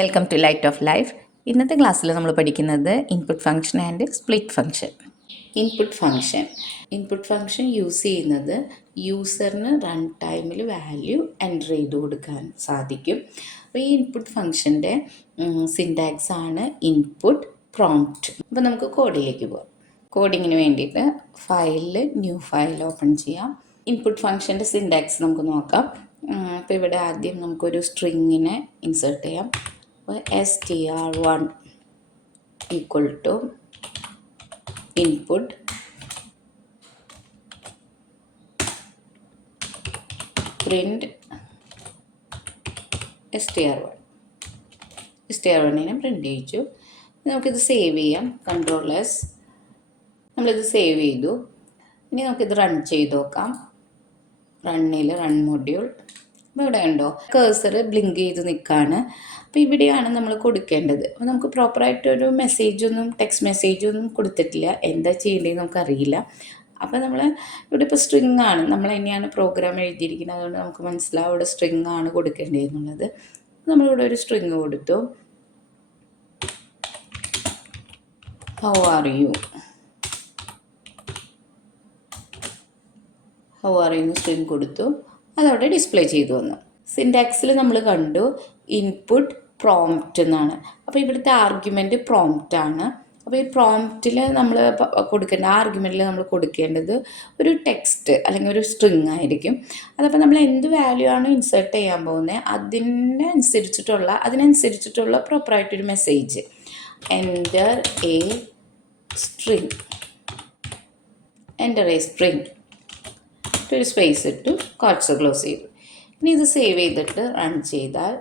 Welcome to light of life. ഇന്നത്തെ ക്ലാസ്സിൽ നമ്മൾ പഠിക്കുന്നത് input function and split function. Input function use ചെയ്യുന്നത് യൂസറിന് റൺ ടൈമിൽ വാല്യൂ എൻ്റർ ചെയ്ത് കൊടുക്കാൻ സാധിക്കും. അപ്പോൾ ഈ ഇൻപുട്ട് ഫംഗ്ഷൻ്റെ സിൻടാക്സ് ആണ് ഇൻപുട്ട് പ്രോംപ്റ്റ്. അപ്പോൾ നമുക്ക് കോഡിലേക്ക് പോകാം. കോഡിങ്ങിന് വേണ്ടിയിട്ട് ഫയലിൽ ന്യൂ ഫയൽ ഓപ്പൺ ചെയ്യാം. ഇൻപുട്ട് ഫംഗ്ഷൻ്റെ സിൻടാക്സ് നമുക്ക് നോക്കാം. അപ്പോൾ ഇവിടെ ആദ്യം നമുക്കൊരു സ്ട്രിങ്ങിനെ ഇൻസേർട്ട് ചെയ്യാം. അപ്പോൾ str1 equal to input print str1നെ പ്രിൻ്റ് ചെയ്യിച്ചു. നമുക്കിത് സേവ് ചെയ്യാം. Ctrl+. നമ്മളിത് സേവ് ചെയ്തു. ഇനി നമുക്കിത് റൺ ചെയ്ത് നോക്കാം. Run module. അപ്പോൾ ഇവിടെ ഉണ്ടോ കേഴ്സർ ബ്ലിങ്ക് ചെയ്ത് നിൽക്കുകയാണ്. അപ്പോൾ ഇവിടെയാണ് നമ്മൾ കൊടുക്കേണ്ടത്. അപ്പോൾ നമുക്ക് പ്രോപ്പറായിട്ടൊരു മെസ്സേജൊന്നും ടെക്സ്റ്റ് മെസ്സേജൊന്നും കൊടുത്തിട്ടില്ല. എന്താ ചെയ്യേണ്ടതെന്ന് നമുക്കറിയില്ല. അപ്പോൾ നമ്മൾ ഇവിടെ ഇപ്പോൾ സ്ട്രിങ് ആണ്, നമ്മൾ തന്നെയാണ് പ്രോഗ്രാം എഴുതിയിരിക്കുന്നത്. അതുകൊണ്ട് നമുക്ക് മനസ്സിലാവും ഇവിടെ സ്ട്രിങ് ആണ് കൊടുക്കേണ്ടതെന്നുള്ളത്. നമ്മളിവിടെ ഒരു സ്ട്രിങ് കൊടുത്തു. ഹൗ ആർ യു സ്ട്രിങ് കൊടുത്തു. അതവിടെ ഡിസ്പ്ലേ ചെയ്തു വന്നു. സിൻടാക്സിൽ നമ്മൾ കണ്ടു ഇൻപുട്ട് പ്രോംപ്റ്റ് എന്നാണ്. അപ്പോൾ ഇവിടുത്തെ ആർഗ്യുമെൻറ്റ് പ്രോംപ്റ്റ് ആണ്. അപ്പോൾ ഈ പ്രോംപ്റ്റിൽ നമ്മൾ കൊടുക്കേണ്ട ആർഗ്യുമെൻറ്റിൽ നമ്മൾ കൊടുക്കേണ്ടത് ഒരു ടെക്സ്റ്റ് അല്ലെങ്കിൽ ഒരു സ്ട്രിങ് ആയിരിക്കും. അതപ്പോൾ നമ്മൾ എന്ത് വാല്യൂ ആണ് ഇൻസേർട്ട് ചെയ്യാൻ പോകുന്നത് അതിനനുസരിച്ചിട്ടുള്ള പ്രോപ്പറായിട്ടൊരു മെസ്സേജ്. എൻ്റർ എ സ്ട്രിങ് ഒരു സ്പേസ് ഇട്ടു, കോട്ട്സ് ക്ലോസ് ചെയ്തു. ഇനി ഇത് സേവ് ചെയ്തിട്ട് റൺ ചെയ്താൽ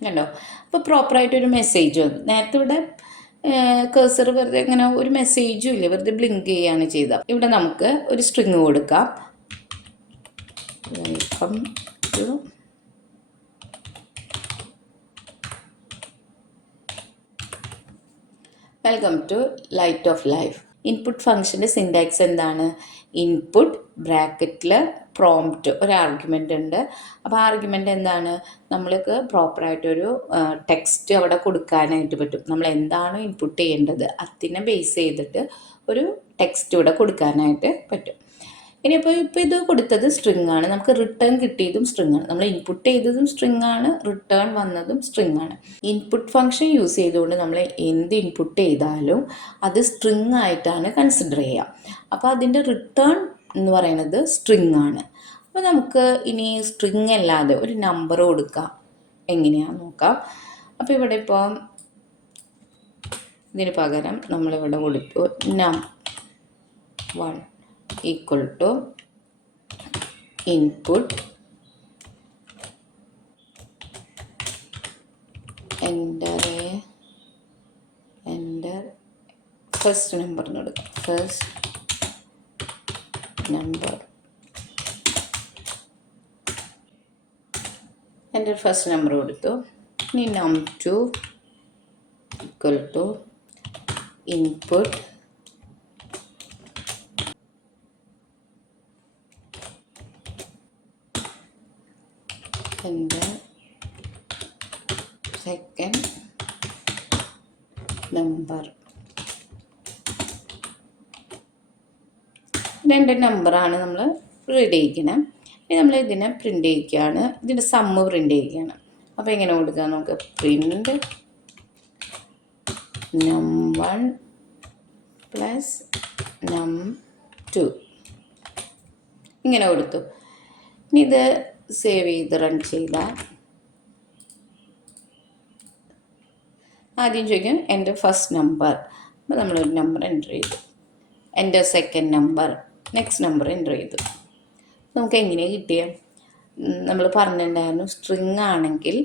കണ്ടോ, അപ്പോൾ പ്രോപ്പറായിട്ടൊരു മെസ്സേജ് വന്നു. നേരത്തെ ഇവിടെ കേഴ്സർ വെറുതെ ഇങ്ങനെ ഒരു മെസ്സേജും ഇല്ല, വെറുതെ ബ്ലിങ്ക് ചെയ്യാണ് ചെയ്തത്. ഇവിടെ നമുക്ക് ഒരു സ്ട്രിങ് കൊടുക്കാം. Welcome to light of life. Input ഫംഗ്ഷൻ്റെ സിൻടാക്സ് എന്താണ്? ഇൻപുട്ട് ബ്രാക്കറ്റിൽ പ്രോംപ്റ്റ് ഒരു ആർഗ്യുമെൻ്റ് ഉണ്ട്. അപ്പോൾ ആർഗ്യുമെൻ്റ് എന്താണ്? നമ്മൾക്ക് പ്രോപ്പറായിട്ടൊരു ടെക്സ്റ്റ് അവിടെ കൊടുക്കാനായിട്ട് പറ്റും. നമ്മൾ എന്താണ് ഇൻപുട്ട് ചെയ്യേണ്ടത് അതിനെ ബേസ് ചെയ്തിട്ട് ഒരു ടെക്സ്റ്റ് ഇവിടെ കൊടുക്കാനായിട്ട് പറ്റും. ഇനിയിപ്പോൾ ഇത് കൊടുത്തത് സ്ട്രിങ് ആണ്. നമുക്ക് റിട്ടേൺ കിട്ടിയതും സ്ട്രിങ് ആണ്. നമ്മൾ ഇൻപുട്ട് ചെയ്തതും സ്ട്രിങ് ആണ്, റിട്ടേൺ വന്നതും സ്ട്രിങ് ആണ്. ഇൻപുട്ട് ഫംഗ്ഷൻ യൂസ് ചെയ്തുകൊണ്ട് നമ്മൾ എന്ത് ഇൻപുട്ട് ചെയ്താലും അത് സ്ട്രിങ് ആയിട്ടാണ് കൺസിഡർ ചെയ്യുക. അപ്പോൾ അതിൻ്റെ റിട്ടേൺ എന്ന് പറയുന്നത് സ്ട്രിങ് ആണ്. അപ്പോൾ നമുക്ക് ഇനി സ്ട്രിങ് അല്ലാതെ ഒരു നമ്പർ കൊടുക്കാം. എങ്ങനെയാണെന്ന് നോക്കാം. അപ്പോൾ ഇവിടെ ഇപ്പോൾ ഇതിന് പകരം നമ്മളിവിടെ കൊടുത്തു num1 equal to input enter first number എന്ന് കൊടുക്കാം. ഫസ്റ്റ് നമ്പർ എൻ്റെ ഫസ്റ്റ് നമ്പർ കൊടുത്തു. ഇനി num2 ഈക്വൽ ടു ഇൻപുട്ട് എൻ്റെ സെക്കൻഡ് നമ്പർ. രണ്ട് നമ്പറാണ് നമ്മൾ റീഡ് ചെയ്യിക്കണം. ഇനി നമ്മൾ ഇതിനെ പ്രിൻ്റ് ചെയ്യിക്കുകയാണ്. ഇതിൻ്റെ സമ്മ് പ്രിൻ്റ് ചെയ്യുകയാണ്. അപ്പോൾ എങ്ങനെ കൊടുക്കുക നമുക്ക്? പ്രിൻ്റ് num1 പ്ലസ് num2 ഇങ്ങനെ കൊടുത്തു. ഇനി ഇത് സേവ് ചെയ്ത് റൺ ചെയ്താൽ ആദ്യം ചോദിക്കും എൻ്റെ ഫസ്റ്റ് നമ്പർ. അപ്പോൾ നമ്മളൊരു നമ്പർ എൻ്റർ ചെയ്തു. എൻ്റെ second number, next number enter ചെയ്തു. നമുക്ക് എങ്ങനെയാണ് കിട്ടിയ? നമ്മൾ പറഞ്ഞിട്ടുണ്ടായിരുന്നു സ്ട്രിങ് ആണെങ്കിൽ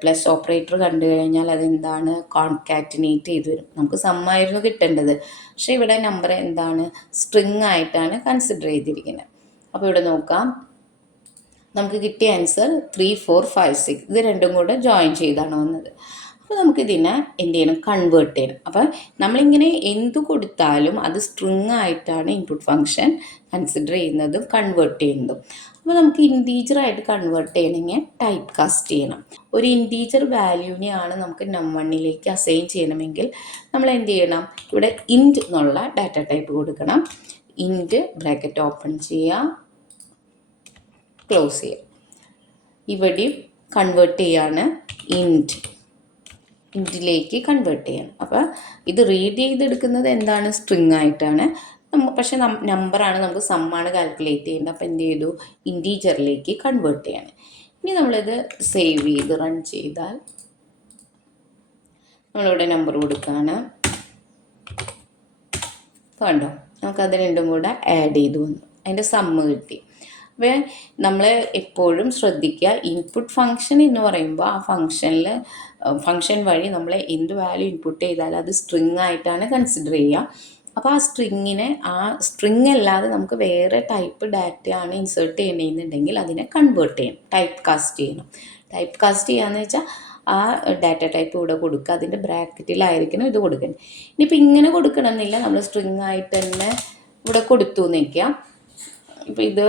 പ്ലസ് ഓപ്പറേറ്റർ കണ്ടു കഴിഞ്ഞാൽ അതെന്താണ്? കോൺകാറ്റിനേറ്റ് ചെയ്ത് വരും. നമുക്ക് സമ്മായിരുന്നു കിട്ടേണ്ടത്. പക്ഷേ ഇവിടെ നമ്പർ എന്താണ്? സ്ട്രിങ് ആയിട്ടാണ് കൺസിഡർ ചെയ്തിരിക്കുന്നത്. അപ്പോൾ ഇവിടെ നോക്കാം, നമുക്ക് കിട്ടിയ ആൻസർ 3 4 5 6 ഇത് രണ്ടും കൂടെ ജോയിൻ ചെയ്താണ് വന്നത്. അപ്പോൾ നമുക്കിതിനെ എന്ത് ചെയ്യണം? കൺവേർട്ട് ചെയ്യണം. അപ്പോൾ നമ്മളിങ്ങനെ എന്ത് കൊടുത്താലും അത് സ്ട്രിങ് ആയിട്ടാണ് ഇൻപുട്ട് ഫംഗ്ഷൻ കൺസിഡർ ചെയ്യുന്നതും കൺവേർട്ട് ചെയ്യുന്നതും. അപ്പോൾ നമുക്ക് ഇൻറ്റീജറായിട്ട് കൺവേർട്ട് ചെയ്യണമെങ്കിൽ ടൈപ്പ് കാസ്റ്റ് ചെയ്യണം. ഒരു ഇൻറ്റീജർ വാല്യൂവിനെയാണ് നമുക്ക് നം1ലേക്ക് അസൈൻ ചെയ്യണമെങ്കിൽ നമ്മൾ എന്ത് ചെയ്യണം? ഇവിടെ ഇൻറ്റ് എന്നുള്ള ഡാറ്റ ടൈപ്പ് കൊടുക്കണം. ഇൻറ്റ് ബ്രാക്കറ്റ് ഓപ്പൺ ചെയ്യുക, ക്ലോസ് ചെയ്യുക. ഇവിടെയും കൺവേർട്ട് ചെയ്യാണ്, ഇൻറ്റിലേക്ക് കൺവേർട്ട് ചെയ്യണം. അപ്പോൾ ഇത് റീഡ് ചെയ്തെടുക്കുന്നത് എന്താണ്? സ്ട്രിങ് ആയിട്ടാണ്. പക്ഷേ നമ്പറാണ്, നമുക്ക് സമ്മാണ് കാൽക്കുലേറ്റ് ചെയ്യേണ്ടത്. അപ്പോൾ എന്ത് ചെയ്തു? ഇൻറ്റീജറിലേക്ക് കൺവേർട്ട് ചെയ്യണം. ഇനി നമ്മളിത് സേവ് ചെയ്ത് റൺ ചെയ്താൽ നമ്മളിവിടെ നമ്പർ കൊടുക്കുകയാണ്. കണ്ടോ? നമുക്കത് രണ്ടും കൂടെ ആഡ് ചെയ്ത് വന്നു, അതിൻ്റെ സമ്മ് കിട്ടി. അപ്പോൾ നമ്മൾ എപ്പോഴും ശ്രദ്ധിക്കുക, ഇൻപുട്ട് ഫംഗ്ഷൻ എന്ന് പറയുമ്പോൾ ആ ഫംഗ്ഷൻ വഴി നമ്മൾ എന്ത് വാല്യൂ ഇൻപുട്ട് ചെയ്താലും അത് സ്ട്രിങ് ആയിട്ടാണ് കൺസിഡർ ചെയ്യുക. അപ്പോൾ ആ സ്ട്രിങ് അല്ലാതെ നമുക്ക് വേറെ ടൈപ്പ് ഡാറ്റയാണ് ഇൻസേർട്ട് ചെയ്യണമെന്നുണ്ടെങ്കിൽ അതിനെ കൺവേർട്ട് ചെയ്യണം, ടൈപ്പ് കാസ്റ്റ് ചെയ്യണം. ടൈപ്പ് കാസ്റ്റ് ചെയ്യാന്ന് വെച്ചാൽ ആ ഡാറ്റ ടൈപ്പ് ഇവിടെ കൊടുക്കുക, അതിൻ്റെ ബ്രാക്കറ്റിലായിരിക്കണം ഇത് കൊടുക്കണം. ഇനിയിപ്പോൾ ഇങ്ങനെ കൊടുക്കണമെന്നില്ല, നമ്മൾ സ്ട്രിങ് ആയിട്ട് തന്നെ ഇവിടെ കൊടുത്തു നിൽക്കാം. ഇപ്പോൾ ഇത്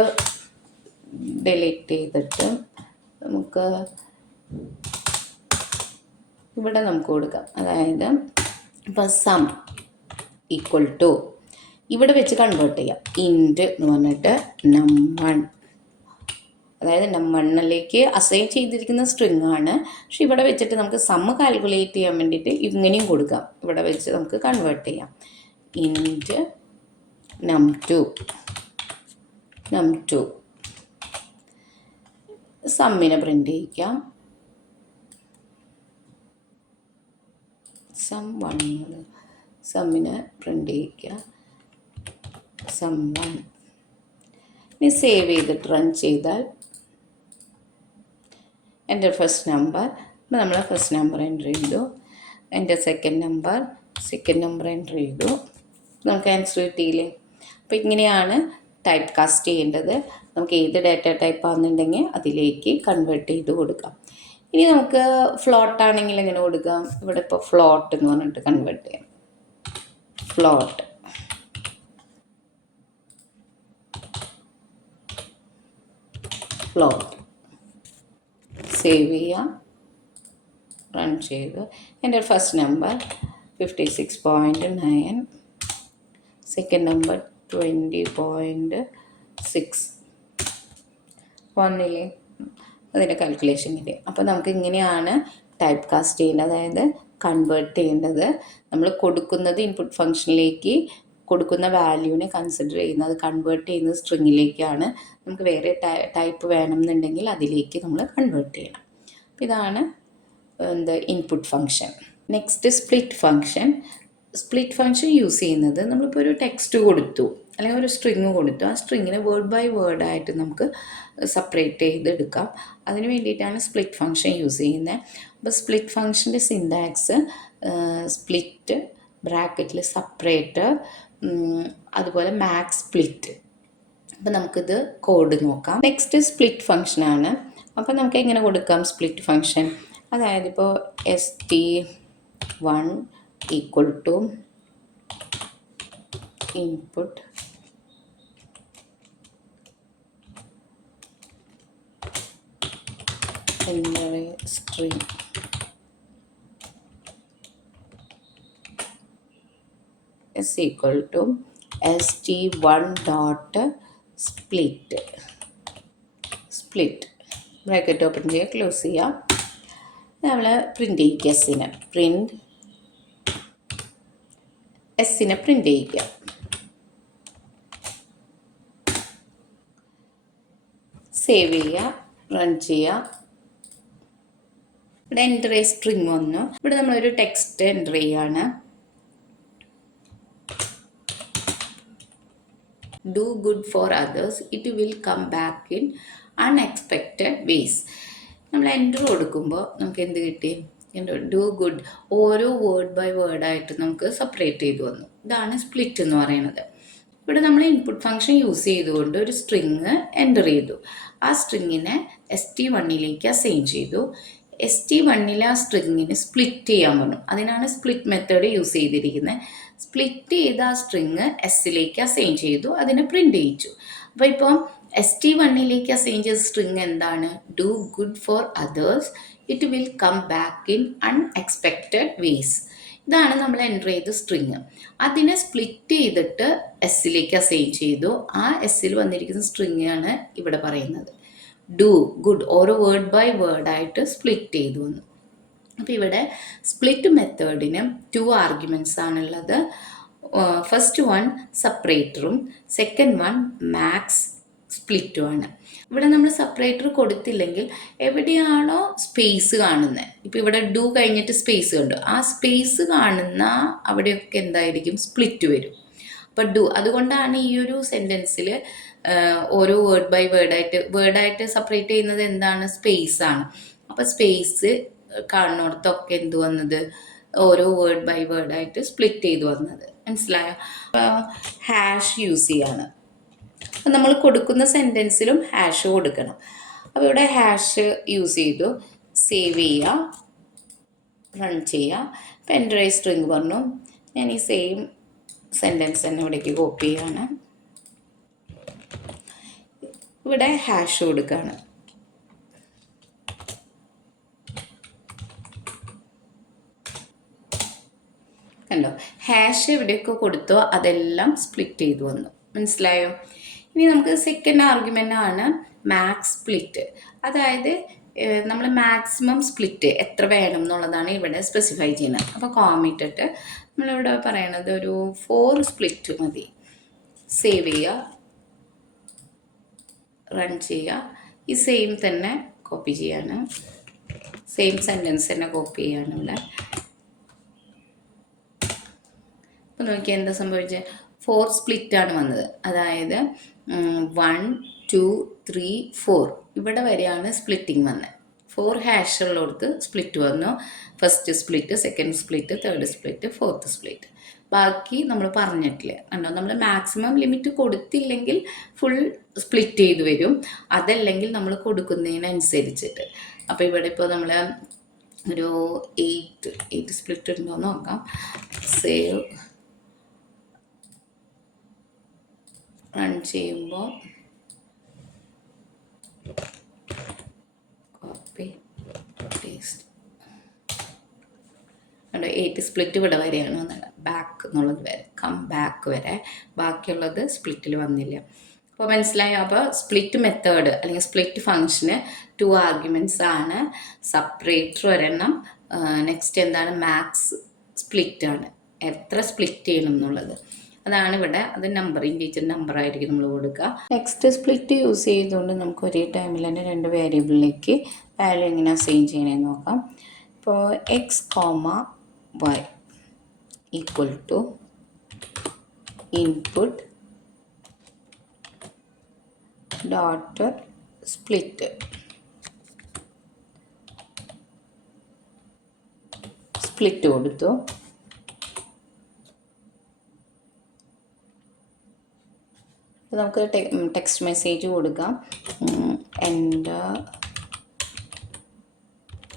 ഡിലീറ്റ് ചെയ്തിട്ട് നമുക്ക് ഇവിടെ നമുക്ക് കൊടുക്കാം. അതായത് ഇപ്പോൾ സം ഈക്വൽ ടു ഇവിടെ വെച്ച് കൺവേർട്ട് ചെയ്യാം. ഇൻറ്റ് എന്ന് പറഞ്ഞിട്ട് നം1, അതായത് നം1ലേക്ക് അസൈൻ ചെയ്തിരിക്കുന്ന സ്ട്രിങ് ആണ്. പക്ഷെ ഇവിടെ വെച്ചിട്ട് നമുക്ക് സമ്മ് കാൽക്കുലേറ്റ് ചെയ്യാൻ വേണ്ടിയിട്ട് ഇങ്ങനെയും കൊടുക്കാം. ഇവിടെ വെച്ച് നമുക്ക് കൺവേർട്ട് ചെയ്യാം. ഇൻറ്റ് നം2 സമ്മിനെ പ്രിൻ്റ് ചെയ്യിക്കാം. സമ്മിനെ പ്രിൻ്റ് ചെയ്യിക്കുക, സം1. ഇനി സേവ് ചെയ്തിട്ട് റൺ ചെയ്താൽ എൻ്റെ ഫസ്റ്റ് നമ്പർ, അപ്പോൾ നമ്മൾ ഫസ്റ്റ് നമ്പർ എൻ്റർ ചെയ്തു. എൻ്റെ സെക്കൻഡ് നമ്പർ എൻ്റർ ചെയ്തു. നമുക്ക് ആൻസർ കിട്ടിയില്ലേ? അപ്പോൾ ഇങ്ങനെയാണ് ടൈപ്പ് കാസ്റ്റ് ചെയ്യേണ്ടത്. നമുക്ക് ഏത് ഡാറ്റ ടൈപ്പ് ആണെന്നുണ്ടെങ്കിൽ അതിലേക്ക് കൺവേർട്ട് ചെയ്ത് കൊടുക്കാം. ഇനി നമുക്ക് ഫ്ലോട്ട് ആണെങ്കിൽ എങ്ങനെ കൊടുക്കാം? ഇവിടെ ഇപ്പോൾ ഫ്ലോട്ട് എന്ന് പറഞ്ഞിട്ട് കൺവേർട്ട് ചെയ്യാം. ഫ്ലോട്ട് സേവ് ചെയ്യാം, റൺ ചെയ്ത്. എൻ്റെ ഫസ്റ്റ് നമ്പർ 56.9, സെക്കൻഡ് നമ്പർ 20.6 വന്നില്ലേ? അതിൻ്റെ കാൽക്കുലേഷൻ കിട്ടി. അപ്പോൾ നമുക്ക് ഇങ്ങനെയാണ് ടൈപ്പ് കാസ്റ്റ് ചെയ്യേണ്ടത്, അതായത് കൺവേർട്ട് ചെയ്യേണ്ടത്. നമ്മൾ കൊടുക്കുന്നത് ഇൻപുട്ട് ഫംഗ്ഷനിലേക്ക് കൊടുക്കുന്ന വാല്യൂവിനെ കൺസിഡർ ചെയ്യുന്നത്, കൺവേർട്ട് ചെയ്യുന്നത് സ്ട്രിങ്ങിലേക്കാണ്. നമുക്ക് വേറെ ടൈപ്പ് വേണമെന്നുണ്ടെങ്കിൽ അതിലേക്ക് നമ്മൾ കൺവേർട്ട് ചെയ്യണം. അപ്പോൾ ഇതാണ് input function. Next split function use ചെയ്യുന്നത്, നമ്മളിപ്പോൾ ഒരു ടെക്സ്റ്റ് കൊടുത്തു അല്ലെങ്കിൽ ഒരു സ്ട്രിങ് കൊടുത്തു, ആ സ്ട്രിങ്ങിനെ വേർഡ് ബൈ വേർഡ് ആയിട്ട് നമുക്ക് സെപ്പറേറ്റ് ചെയ്തെടുക്കാം. അതിന് വേണ്ടിയിട്ടാണ് സ്പ്ലിറ്റ് ഫംഗ്ഷൻ യൂസ് ചെയ്യുന്നത്. അപ്പോൾ സ്പ്ലിറ്റ് ഫംഗ്ഷൻ്റെ സിൻടാക്സ് സ്പ്ലിറ്റ്, ബ്രാക്കറ്റിൽ സെപ്പറേറ്റ്, അതുപോലെ മാക്സ് സ്പ്ലിറ്റ്. അപ്പോൾ നമുക്കിത് കോഡ് നോക്കാം. നെക്സ്റ്റ് സ്പ്ലിറ്റ് ഫംഗ്ഷനാണ്. അപ്പോൾ നമുക്ക് എങ്ങനെ കൊടുക്കാം സ്പ്ലിറ്റ് ഫംഗ്ഷൻ? അതായത് ഇപ്പോൾ st1 equal to input string is equal to st1 dot split bracket open ചെയ്യുക, ക്ലോസ് ചെയ്യുക. നമ്മൾ പ്രിൻ്റ് ചെയ്യിക്കുക, എസ്സിനെ പ്രിൻ്റ് ചെയ്യിക്കുക. സേവ് ചെയ്യുക, റൺ ചെയ്യുക. ഇവിടെ എൻ്റർ ചെയ്യ സ്ട്രിങ് വന്നു. ഇവിടെ നമ്മളൊരു ടെക്സ്റ്റ് എൻ്റർ ചെയ്യുകയാണ്. Do good for others, it will come back in unexpected ways. നമ്മൾ എൻ്റർ കൊടുക്കുമ്പോൾ നമുക്ക് എന്ത് കിട്ടി? ഡു ഗുഡ് ഓരോ വേർഡ് ബൈ വേർഡായിട്ട് നമുക്ക് സെപ്പറേറ്റ് ചെയ്തു വന്നു. ഇതാണ് സ്പ്ലിറ്റ് എന്ന് പറയുന്നത്. ഇവിടെ നമ്മൾ ഇൻപുട്ട് ഫംഗ്ഷൻ യൂസ് ചെയ്തുകൊണ്ട് ഒരു സ്ട്രിങ് എൻ്റർ ചെയ്തു. ആ സ്ട്രിങ്ങിനെ st1ലേക്ക് അസൈൻ ചെയ്തു. st1ലെ ആ സ്ട്രിങ്ങിന് സ്പ്ലിറ്റ് ചെയ്യാൻ പറഞ്ഞു. അതിനാണ് സ്പ്ലിറ്റ് മെത്തേഡ് യൂസ് ചെയ്തിരിക്കുന്നത്. സ്പ്ലിറ്റ് ചെയ്ത ആ സ്ട്രിങ് എസ്സിലേക്ക് അസൈൻ ചെയ്തു, അതിനെ പ്രിൻ്റ് ചെയ്യിച്ചു. അപ്പോൾ ഇപ്പം ST1ലേക്ക് അസൈൻ ചെയ്ത സ്ട്രിങ് എന്താണ്? Do good for others, it will come back in unexpected ways. ഇതാണ് നമ്മൾ എൻ്റർ ചെയ്ത സ്ട്രിങ്. അതിനെ സ്പ്ലിറ്റ് ചെയ്തിട്ട് എസ്സിലേക്ക് അസൈൻ ചെയ്തു. ആ എസ്സിൽ വന്നിരിക്കുന്ന സ്ട്രിങ് ആണ് ഇവിടെ പറയുന്നത്. ഡു ഗുഡ് ഓരോ വേർഡ് ബൈ വേർഡായിട്ട് സ്പ്ലിറ്റ് ചെയ്തു വന്നു. അപ്പോൾ ഇവിടെ സ്പ്ലിറ്റ് മെത്തേഡിന് 2 ആർഗ്യുമെൻറ്റ്സ് ആണുള്ളത്. ഫസ്റ്റ് വൺ സെപ്പറേറ്ററും സെക്കൻഡ് വൺ മാക്സ് സ്പ്ലിറ്റും ആണ്. ഇവിടെ നമ്മൾ സെപ്പറേറ്റർ കൊടുത്തില്ലെങ്കിൽ എവിടെയാണോ സ്പേസ് കാണുന്നത്, ഇപ്പോൾ ഇവിടെ ഡു കഴിഞ്ഞിട്ട് സ്പേസ് കണ്ടു, ആ സ്പേസ് കാണുന്ന അവിടെയൊക്കെ എന്തായിരിക്കും? സ്പ്ലിറ്റ് വരും. അപ്പോൾ ഡു, അതുകൊണ്ടാണ് ഈ ഒരു സെൻറ്റൻസിൽ ഓരോ വേർഡ് ബൈ വേർഡായിട്ട് സെപ്പറേറ്റ് ചെയ്യുന്നത് എന്താണ്? സ്പേസ് ആണ്. അപ്പോൾ സ്പേസ് കാണുന്നിടത്തൊക്കെ എന്ത് വന്നത്? ഓരോ വേർഡ് ബൈ വേർഡായിട്ട് സ്പ്ലിറ്റ് ചെയ്ത് വന്നത്. മനസ്സിലായോ? ഹാഷ് യൂസ് ചെയ്യാണ്. അപ്പം നമ്മൾ കൊടുക്കുന്ന സെൻറ്റൻസിലും ഹാഷ് കൊടുക്കണം. അപ്പോൾ ഇവിടെ ഹാഷ് യൂസ് ചെയ്തു. സേവ് ചെയ്യുക, റൺ ചെയ്യുക. ഇപ്പം എൻ്റെ സ്ട്രിങ് പറഞ്ഞു. ഞാൻ ഈ സെയിം സെൻറ്റൻസ് തന്നെ ഇവിടേക്ക് കോപ്പി ചെയ്യാണ്. ഇവിടെ ഹാഷ് കൊടുക്കുകയാണ്. കണ്ടോ? ഹാഷ് എവിടെയൊക്കെ കൊടുത്തോ അതെല്ലാം സ്പ്ലിറ്റ് ചെയ്തു വന്നു. മനസ്സിലായോ? ഇനി നമുക്ക് സെക്കൻഡ് ആർഗ്യുമെൻ്റ് ആണ് മാക്സ് സ്പ്ലിറ്റ്. അതായത് നമ്മൾ മാക്സിമം സ്പ്ലിറ്റ് എത്ര വേണം എന്നുള്ളതാണ് ഇവിടെ സ്പെസിഫൈ ചെയ്യുന്നത്. അപ്പോൾ കോമിട്ടിട്ട് നമ്മളിവിടെ പറയണത് ഒരു 4 സ്പ്ലിറ്റ് മതി. സേവ് ചെയ്യുക, റൺ ചെയ്യുക. ഈ സെയിം തന്നെ കോപ്പി ചെയ്യാണ്, സെയിം സെൻറ്റൻസ് തന്നെ കോപ്പി ചെയ്യാണ് ഇവിടെ. അപ്പോൾ നോക്കിയാൽ എന്താ സംഭവിച്ചത്? 4 സ്പ്ലിറ്റാണ് വന്നത്. അതായത് 1 2 3 4 ഇവിടെ വരെയാണ് സ്പ്ലിറ്റിങ് വന്നത്. 4 ഹാഷ് ഉള്ളിടത്ത് സ്പ്ലിറ്റ് വന്നു. First split, second split, third split, fourth split. ബാക്കി നമ്മൾ പറഞ്ഞിട്ടില്ല. കണ്ടോ? നമ്മൾ മാക്സിമം ലിമിറ്റ് കൊടുത്തില്ലെങ്കിൽ ഫുൾ സ്പ്ലിറ്റ് ചെയ്ത് വരും. അതല്ലെങ്കിൽ നമ്മൾ കൊടുക്കുന്നതിനനുസരിച്ചിട്ട്. അപ്പോൾ ഇവിടെ ഇപ്പോൾ നമ്മൾ ഒരു 8 സ്പ്ലിറ്റ് ഉണ്ടോ എന്ന് നോക്കാം. സേവ്, റൺ ചെയ്യുമ്പോൾ കോപ്പി പേസ്റ്റ്. 8 സ്പ്ലിറ്റ് ഇവിടെ വരെയാണ് വന്നത്. ബാക്ക് എന്നുള്ളത് വരെ, കം ബാക്ക് വരെ. ബാക്കിയുള്ളത് സ്പ്ലിറ്റിൽ വന്നില്ല. അപ്പോൾ മനസ്സിലായോ? അപ്പോൾ സ്പ്ലിറ്റ് മെത്തേഡ് അല്ലെങ്കിൽ സ്പ്ലിറ്റ് ഫംഗ്ഷന് 2 ആർഗ്യുമെൻറ്റ്സ് ആണ്. സെപ്പറേറ്റർ ഒരെണ്ണം, നെക്സ്റ്റ് എന്താണ്? മാക്സ് സ്പ്ലിറ്റ് ആണ്. എത്ര സ്പ്ലിറ്റ് ചെയ്യണം എന്നുള്ളത് അതാണ് ഇവിടെ. അത് നമ്പർ, ഇൻഡിവിജ്വൽ നമ്പർ ആയിരിക്കും നമ്മൾ കൊടുക്കുക. നെക്സ്റ്റ് സ്പ്ലിറ്റ് യൂസ് ചെയ്തുകൊണ്ട് നമുക്ക് ഒരേ ടൈമിൽ തന്നെ 2 വേരിയബിളിലേക്ക് വാല്യൂ എങ്ങനെ അസൈൻ ചെയ്യണമെന്ന് നോക്കാം. ഇപ്പോൾ X comma Y equal to input dot split. Split കൊടുത്തു. നമുക്ക് ടെക്സ്റ്റ് മെസ്സേജ് കൊടുക്കാം.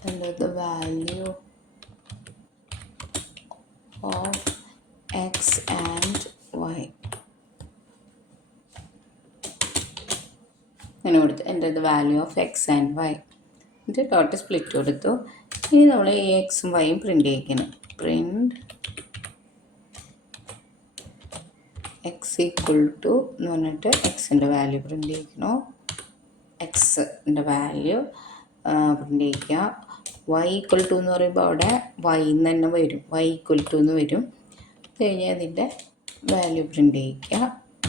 enter the value of x and y. അങ്ങനെ കൊടുത്തു. enter the value of x and y. ഇത് ഡോട്ട് സ്പ്ലിറ്റ് കൊടുത്തു. ഇനി നമ്മൾ ഈ എക്സും വൈയും പ്രിൻ്റ് ചെയ്യിക്കണം. പ്രിൻ്റ് എക്സ് ഈക്വൽ ടു എന്ന് പറഞ്ഞിട്ട് എക്സിൻ്റെ വാല്യൂ പ്രിൻ്റ് ചെയ്യിക്കണോ. എക്സിൻ്റെ വാല്യൂ പ്രിൻ്റ് ചെയ്യിക്കുക. വൈ ഈക്വൽ ടു എന്ന് പറയുമ്പോൾ അവിടെ വൈ എന്ന് തന്നെ വരും. വൈ ഈക്വൽ ടു എന്ന് വരും. അത് കഴിഞ്ഞാൽ അതിൻ്റെ വാല്യൂ പ്രിൻ്റ് ചെയ്യിക്കുക.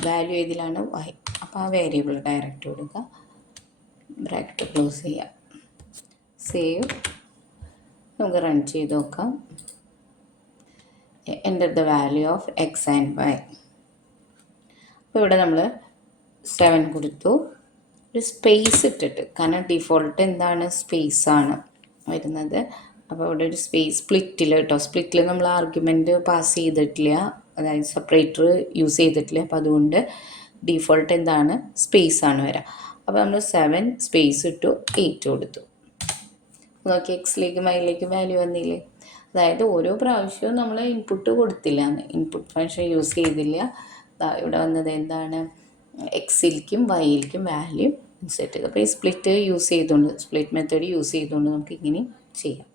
വാല്യൂ ഏതിലാണ്? വൈ. അപ്പോൾ ആ വേരിയബിൾ ഡയറക്റ്റ് കൊടുക്കുക. ബ്രാക്കറ്റ് ക്ലോസ് ചെയ്യുക. സേവ്. നമുക്ക് റൺ ചെയ്ത് നോക്കാം. Enter the value of X and Y. അപ്പോൾ ഇവിടെ നമ്മൾ 7 കൊടുത്തു. ഒരു സ്പേസ് ഇട്ടിട്ട്, കാരണം ഡിഫോൾട്ട് എന്താണ്? സ്പേസാണ് വരുന്നത്. അപ്പോൾ ഇവിടെ ഒരു സ്പേസ് സ്പ്ലിറ്റിൽ കേട്ടോ. സ്പ്ലിറ്റിൽ നമ്മൾ ആർഗ്യുമെൻറ്റ് പാസ് ചെയ്തിട്ടില്ല, അതായത് സെപ്പറേറ്റർ യൂസ് ചെയ്തിട്ടില്ല. അപ്പോൾ അതുകൊണ്ട് ഡിഫോൾട്ട് എന്താണ്? സ്പേസാണ് വരിക. അപ്പോൾ നമ്മൾ 7 സ്പേസ് ഇട്ടു, 8 കൊടുത്തു. നോക്കി എക്സിലേക്ക് വൈയിലേക്ക് വാല്യൂ വന്നില്ലേ? അതായത് ഓരോ പ്രാവശ്യവും നമ്മൾ ഇൻപുട്ട് കൊടുത്തില്ല, ഇൻപുട്ട് ഫംഗ്ഷൻ യൂസ് ചെയ്തില്ല. ഇവിടെ വന്നത് എന്താണ്, എക്സിലേക്കും വൈയിലേക്കും വാല്യൂ ഇൻസെർട്ട് ചെയ്തു. അപ്പോൾ ഈ സ്പ്ലിറ്റ് മെത്തേഡ് യൂസ് ചെയ്തുകൊണ്ട് നമുക്ക് ഇങ്ങനെ ചെയ്യാം.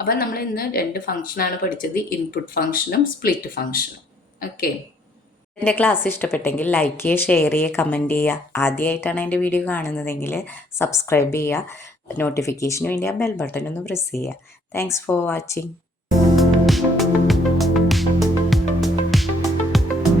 അപ്പം നമ്മൾ ഇന്ന് 2 ഫംഗ്ഷനാണ് പഠിച്ചത്, ഇൻപുട്ട് ഫംഗ്ഷനും സ്പ്ലിറ്റ് ഫംഗ്ഷനും. ഓക്കെ. എൻ്റെ ക്ലാസ് ഇഷ്ടപ്പെട്ടെങ്കിൽ ലൈക്ക് ചെയ്യുക, ഷെയർ ചെയ്യുക, കമൻറ്റ് ചെയ്യുക. ആദ്യമായിട്ടാണ് എൻ്റെ വീഡിയോ കാണുന്നതെങ്കിൽ സബ്സ്ക്രൈബ് ചെയ്യുക, നോട്ടിഫിക്കേഷന് വേണ്ടി ആ ബെൽ ബട്ടൺ ഒന്ന് പ്രസ് ചെയ്യുക. Thanks for watching.